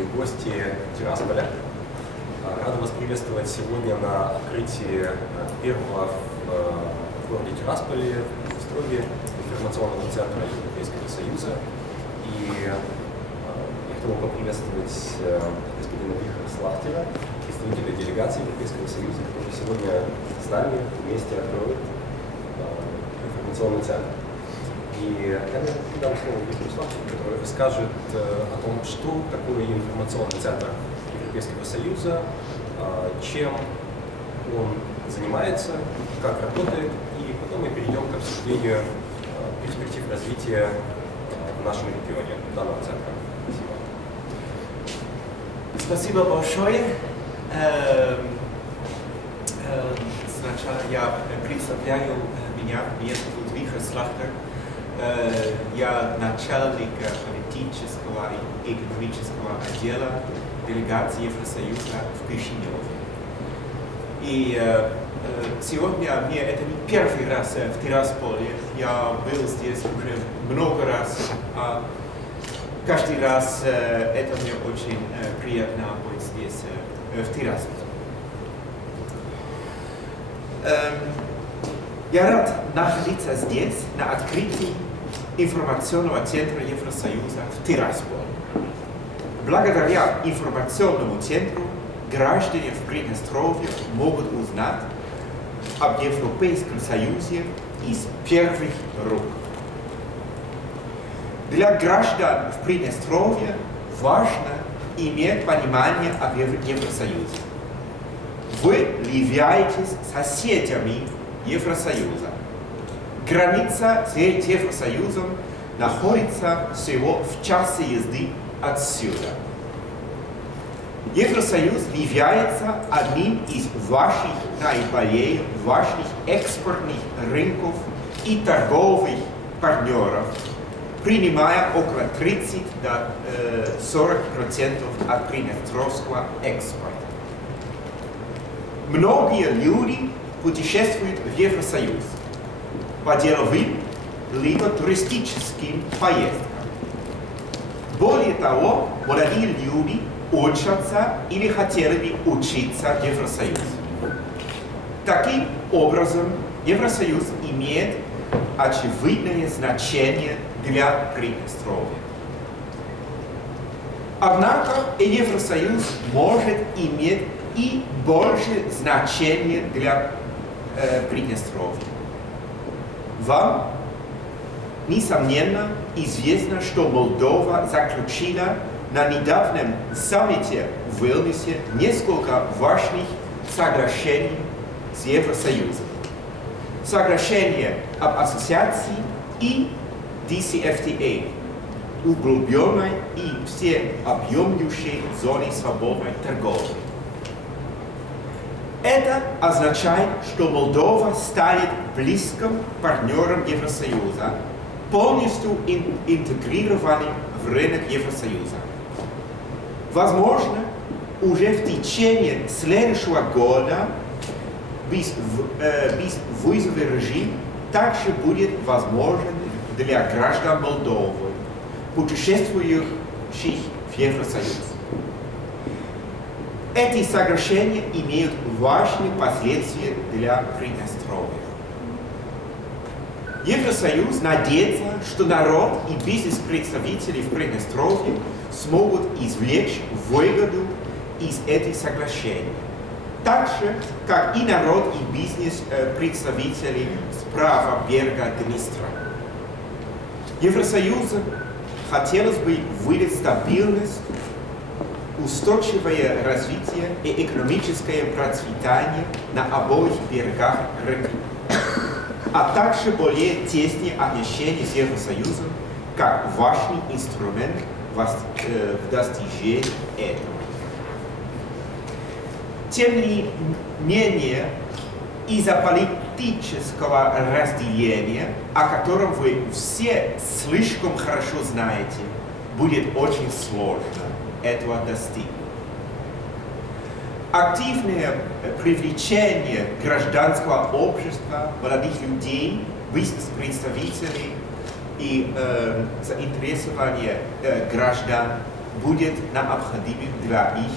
и гости Тирасполя. Рада вас приветствовать сегодня на открытии первого в городе Тирасполе в Остроге информационного центра Европейского Союза. И я хотел бы поприветствовать господина Вихра Слахтера, представителя делегации Европейского Союза, который сегодня с нами вместе откроет информационный центр. И я дам слово Вихру Слахтеру, который расскажет о том, что такое информационный центр Европейского Союза, чем он занимается, как работает, и потом мы перейдем к обсуждению перспектив развития в нашем регионе данного центра. Спасибо большое. Сначала я представляю меня зовут Вихр Слахтер. Я начальник политического и экономического отдела делегации Евросоюза в Кишиневе. И сегодня мне это не первый раз в Тирасполе. Я был здесь уже много раз. Каждый раз это мне очень приятно быть здесь, в Тирасполе. Я рад находиться здесь, на открытии информационного центра Евросоюза в Тирасполе. Благодаря информационному центру граждане в Приднестровье могут узнать об Европейском Союзе из первых рук. Для граждан в Приднестровье важно иметь понимание об Евросоюзе. Вы являетесь соседями Евросоюза. Граница с Евросоюзом находится всего в часе езды отсюда. Евросоюз является одним из ваших наиболее важных экспортных рынков и торговых партнеров, принимая около 30 до 40% от приднестровского экспорта. Многие люди путешествуют в Евросоюз по деловым либо туристическим поездкам. Более того, молодые люди учатся или хотели бы учиться в Евросоюзе. Таким образом, Евросоюз имеет очевидное значение для Приднестровья. Однако Евросоюз может иметь и больше значения для Приднестровья. Вам, несомненно, известно, что Молдова заключила на недавнем саммите в Вильнюсе несколько важных соглашений с Евросоюзом. Соглашение об ассоциации и DCFTA, углубленной и всеобъемлющей зоне свободной торговли. Это означает, что Молдова станет близким партнером Евросоюза, полностью интегрированным в рынок Евросоюза. Возможно, уже в течение следующего года безвизовый режим также будет возможен для граждан Молдовы, путешествующих в Евросоюз. Эти соглашения имеют важные последствия для Приднестровья. Евросоюз надеется, что народ и бизнес-представители в Приднестровье смогут извлечь выгоду из этих соглашений, так же, как и народ и бизнес-представители с правого берега Днестра. Евросоюзу хотелось бы видеть стабильность, устойчивое развитие и экономическое процветание на обоих берегах реки, а также более тесные отношения с Евросоюзом как важный инструмент в достижении этого. Тем не менее, из-за политического разделения, о котором вы все слишком хорошо знаете, будет очень сложно этого достигнуть. Активное привлечение гражданского общества, молодых людей, бизнес-представителей и заинтересование граждан будет необходимым для их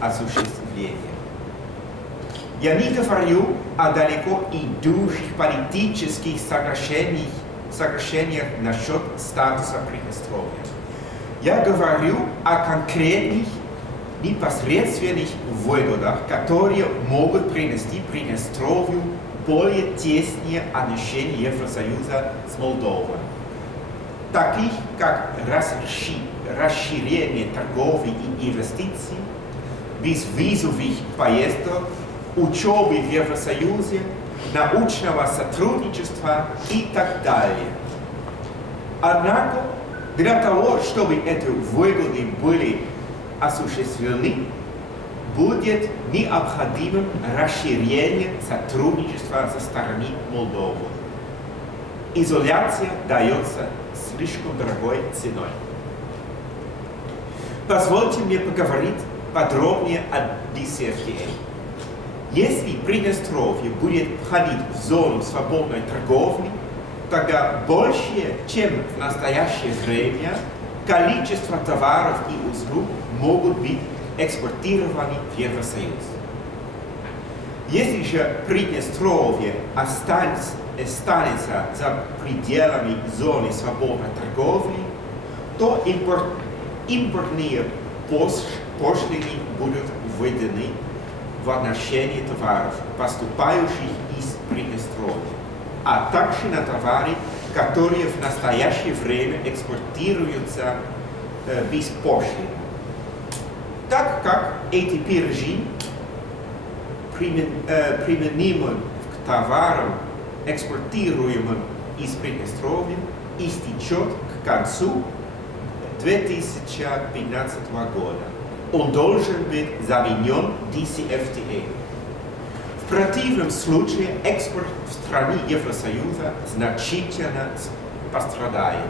осуществления. Я не говорю о далеко идущих политических соглашениях насчет статуса Приднестровья. Я говорю о конкретных, непосредственных выгодах, которые могут принести Приднестровью более тесные отношения Евросоюза с Молдовой, таких как расширение торговли и инвестиций, безвизовых поездок, учебы в Евросоюзе, научного сотрудничества и так далее. Однако, для того, чтобы эти выгоды были осуществлены, будет необходимым расширение сотрудничества со стороны Молдовы. Изоляция дается слишком дорогой ценой. Позвольте мне поговорить подробнее о DCFTA. Если Приднестровье будет входить в зону свободной торговли, тогда больше, чем в настоящее время, количество товаров и услуг могут быть экспортированы в Евросоюз. Если же Приднестровье останется за пределами зоны свободной торговли, то импортные пошлины будут введены в отношении товаров, поступающих из Приднестровья, а также на товары, которые в настоящее время экспортируются без пошлин. Так как ATP-режим применимый к товарам, экспортируемым из Приднестровья, истечет к концу 2015 года. Он должен быть заменен DCFTA. В противном случае экспорт в страны Евросоюза значительно пострадает.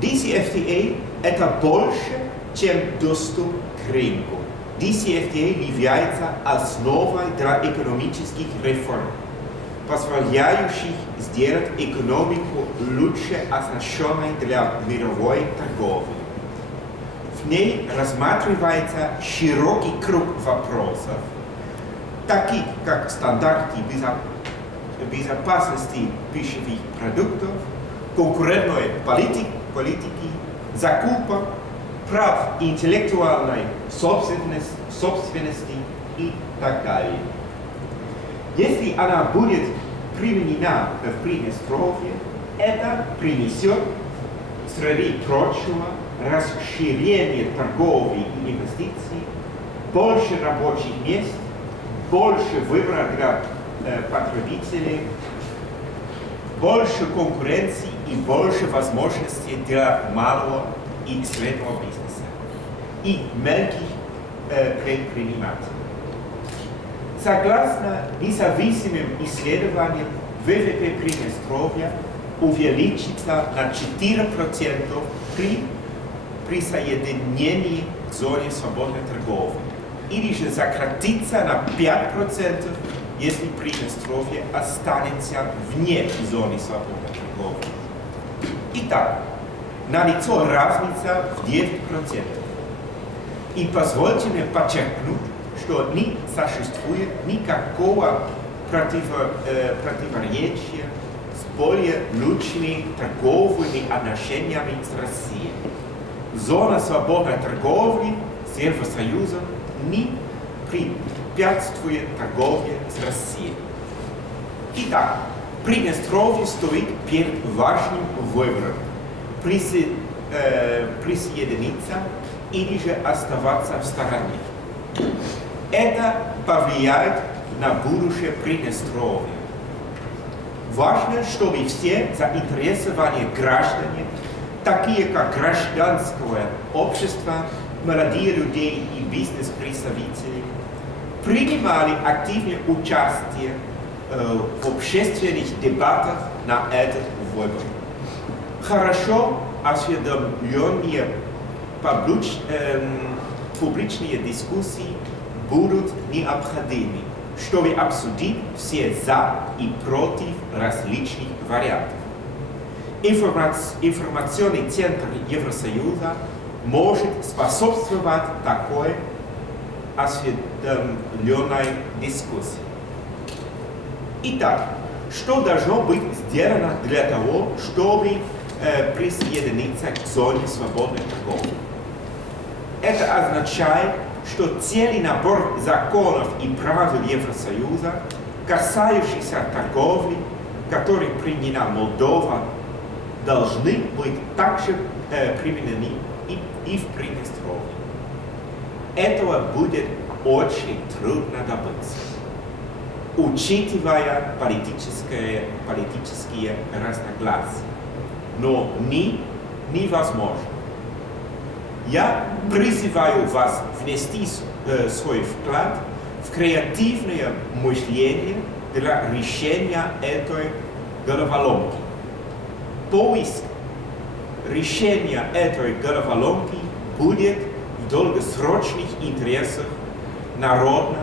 DCFTA – это больше, чем доступ к рынку. DCFTA является основой для экономических реформ, позволяющих сделать экономику лучше оснащенной для мировой торговли. В ней рассматривается широкий круг вопросов, таких как стандарты безопасности пищевых продуктов, конкурентной политики, закупок, прав интеллектуальной собственности и так далее. Если она будет применена в Приднестровье, это принесет, среди прочего, расширение торговли и инвестиций, больше рабочих мест, больше выбора для потребителей, больше конкуренции и больше возможностей для малого и среднего бизнеса и мелких предпринимателей. Согласно независимым исследованиям, ВВП Приднестровья увеличится на 4% при присоединении к зоне свободной торговли, или же сократится на 5%, если Приднестровье останется вне зоны свободной торговли. Итак, налицо разница в 9%. И позвольте мне подчеркнуть, что не существует никакого противоречия с более лучшими торговыми отношениями с Россией. Зона свободной торговли с Евросоюзом не препятствует торговле с Россией. Итак, Приднестровье стоит перед важным выбором – присоединиться или же оставаться в стороне. Это повлияет на будущее Приднестровья. Важно, чтобы все заинтересованные граждане, такие как гражданское общество, молодые люди и бизнес-представители, принимали активное участие в общественных дебатах на этот выбор. Хорошо осведомленные публичные дискуссии будут необходимы, чтобы обсудить все «за» и «против» различных вариантов. информационный центр Евросоюза может способствовать такой осведомленной дискуссии. Итак, что должно быть сделано для того, чтобы присоединиться к зоне свободной торговли? Это означает, что целый набор законов и правил Евросоюза, касающихся торговли, которые приняла Молдова, должны быть также применены и в Приднестровье. Этого будет очень трудно добиться, учитывая политические разногласия, но невозможно. Я призываю вас внести свой вклад в креативное мышление для решения этой головоломки. Поиск решения этой головоломки будет в долгосрочных интересах народа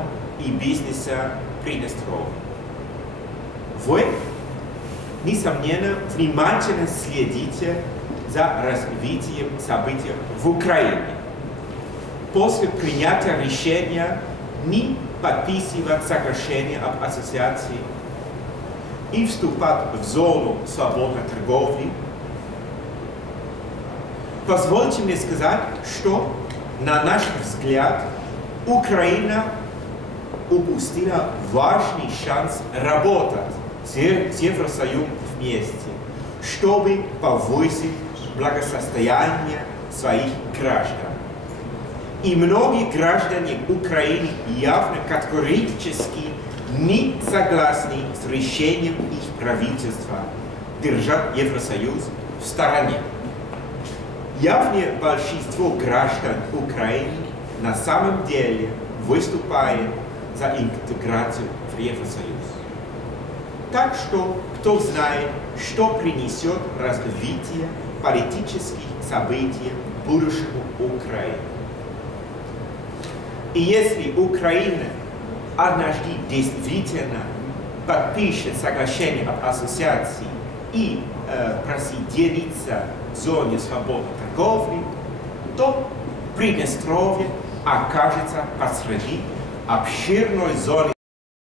и бизнеса Приднестровья. Вы, несомненно, внимательно следите за развитием событий в Украине. После принятия решения не подписывать соглашение об ассоциации и вступать в зону свободной торговли, позвольте мне сказать, что, на наш взгляд, Украина упустила важный шанс работать с Евросоюзом вместе, чтобы повысить благосостояние своих граждан. И многие граждане Украины явно категорически не согласны с решением их правительства держать Евросоюз в стороне. Явное большинство граждан Украины на самом деле выступает за интеграцию в Евросоюз. Так что, кто знает, что принесет развитие политических событий будущему Украины. И если Украина однажды действительно подпишет соглашение об ассоциации и присоединится к зоне свободной торговли, то Приднестровье окажется посреди обширной зоны